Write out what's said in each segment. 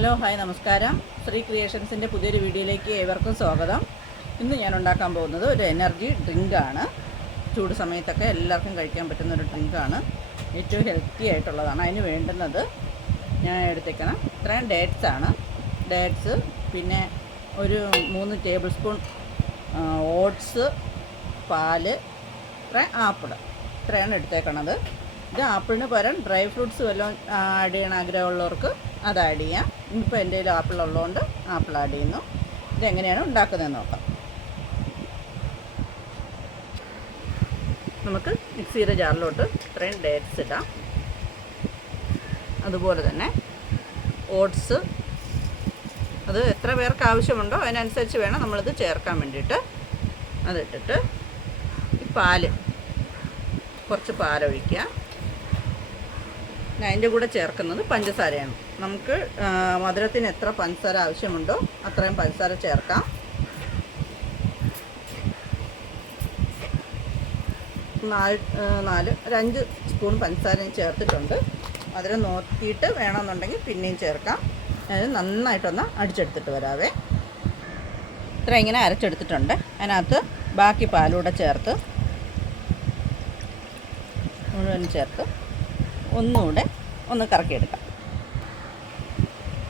Hi നമസ്കാരം. ശ്രീ ക്രിയേഷൻസിന്റെ പുതിയൊരു വീഡിയോയിലേക്ക് ഏവർക്കും സ്വാഗതം. ഇന്ന് ഞാൻ ഉണ്ടാക്കാൻ പോകുന്നത് ഒരു എനർജി ഡ്രിങ്കാണ് ചൂട് സമയത്തൊക്കെ എല്ലാവർക്കും കഴിക്കാൻ പറ്റുന്ന ഒരു ഡ്രിങ്കാണ് ഏറ്റവും ഹെൽത്തി ആയിട്ടുള്ളതാണ് അതിന് വേണ്ടുന്നത്. ഞാൻ എടുത്തേക്കണം. ഇത്രയും ഡേറ്റ്സ് ആണ്. ഡേറ്റ്സ് പിന്നെ ഒരു മൂന്ന് ടേബിൾ സ്പൂൺ ഓട്സ് പാൽ ഇത്രയും ആപ്പിൾ ഇത്രയാണ് എടുത്തേക്കണത്. ഇത് ആപ്പിളിന് പകരം ഡ്രൈ ഫ്രൂട്ട്സ് വല്ലതും ആഡ് ചെയ്യണ ആഗ്രഹമുള്ളവർക്ക് അത് ആഡ് ചെയ്യാം. ഇനിയിപ്പോൾ എന്റെ കയ്യിൽ ആപ്പിൾ ഉള്ളതുകൊണ്ട് ആപ്പിൾ ആഡ് ചെയ്യുന്നു. ഇതെങ്ങനെയാണ് ഉണ്ടാക്കുന്നതെന്ന് നോക്കാം. നമുക്ക് മിക്സിയുടെ ജാറിലോട്ട് ഇത്രയും ഡേറ്റ്സ് ഇടാം. അതുപോലെ തന്നെ ഓട്സ് അത് എത്ര പേർക്ക് ആവശ്യമുണ്ടോ അതിനനുസരിച്ച് വേണം നമ്മളിത് ചേർക്കാൻ വേണ്ടിയിട്ട് അതിട്ടിട്ട് ഈ പാൽ കുറച്ച് പാലൊഴിക്കുക അതിന്റെ കൂടെ ചേർക്കുന്നത് പഞ്ചസാരയാണ്. നമുക്ക് മധുരത്തിന് എത്ര പഞ്ചസാര ആവശ്യമുണ്ടോ അത്രയും പഞ്ചസാര ചേർക്കാം. നാല് നാല് ഒരു അഞ്ച് സ്പൂൺ പഞ്ചസാരയും ചേർത്തിട്ടുണ്ട്. മധുരം നോക്കിയിട്ട് വേണമെന്നുണ്ടെങ്കിൽ പിന്നെയും ചേർക്കാം. അത് നന്നായിട്ടൊന്ന് അടിച്ചെടുത്തിട്ട് വരാവേ. ഇത്ര ഇങ്ങനെ അരച്ചെടുത്തിട്ടുണ്ട്. അതിനകത്ത് ബാക്കി പാലൂടെ ചേർത്ത് മുഴുവൻ ചേർത്ത് ഒന്നുകൂടെ ഒന്ന് കറക്കിയെടുക്കാം.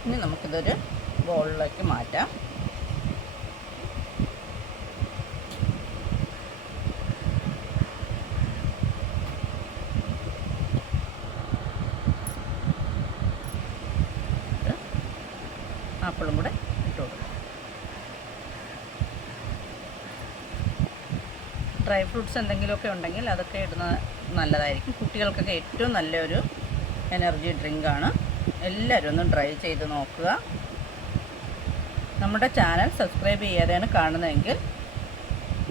ഇനി നമുക്കിതൊരു ബോളിലേക്ക് മാറ്റാം. ആപ്പിളും കൂടെ ഡ്രൈ ഫ്രൂട്ട്സ് എന്തെങ്കിലുമൊക്കെ ഉണ്ടെങ്കിൽ അതൊക്കെ ഇടുന്നത് നല്ലതായിരിക്കും. കുട്ടികൾക്കൊക്കെ ഏറ്റവും നല്ലൊരു എനർജി ഡ്രിങ്കാണ് എല്ലാവരും ഒന്ന് ട്രൈ ചെയ്ത് നോക്കുക. നമ്മുടെ ചാനൽ സബ്സ്ക്രൈബ് ചെയ്യാതെയാണ് കാണുന്നതെങ്കിൽ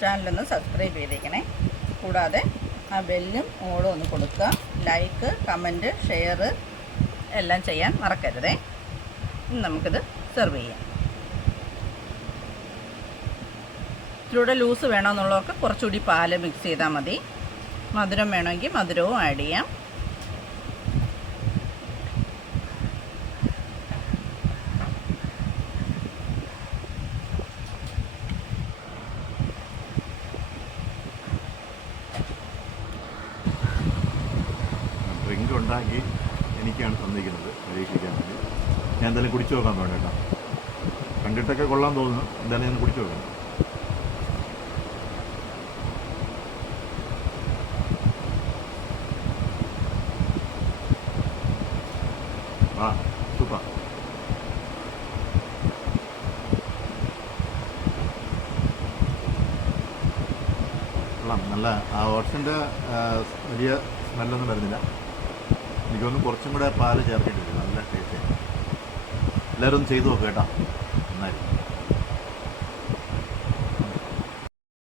ചാനലൊന്ന് സബ്സ്ക്രൈബ് ചെയ്തേക്കണേ. കൂടാതെ ആ ബെല്ലും ഓളും ഒന്ന് കൊടുക്കുക. ലൈക്ക് കമന്റ് ഷെയർ എല്ലാം ചെയ്യാൻ മറക്കരുതേ. നമുക്കിത് സെർവ് ചെയ്യാം. ഇച്ചിലൂടെ ലൂസ് വേണമെന്നുള്ളവർക്ക് കുറച്ചുകൂടി പാൽ മിക്സ് ചെയ്താൽ മതി. മധുരം വേണമെങ്കിൽ മധുരവും ആഡ് ചെയ്യാം. ഡ്രിങ്ക് ഉണ്ടാക്കി എനിക്കാണ് തന്നിരിക്കുന്നത് പരീക്ഷിക്കാൻ വേണ്ടി. ഞാൻ എന്തായാലും കുടിച്ചു നോക്കാൻ വേണ്ടി കേട്ടോ കണ്ടിട്ടൊക്കെ കൊള്ളാൻ തോന്നുന്നു. എന്തായാലും ഞാൻ കുടിച്ചു നോക്കാം. കൊള്ളാം നല്ല ആ ഓട്സിന്റെ വലിയ സ്മെല്ലൊന്നും വരുന്നില്ല. എനിക്കൊന്ന് കുറച്ചും കൂടെ പാൽ ചേർത്തിട്ടില്ല നല്ല ടേസ്റ്റ് എല്ലാവരും ചെയ്തു നോക്കുക കേട്ടോ. നന്നായി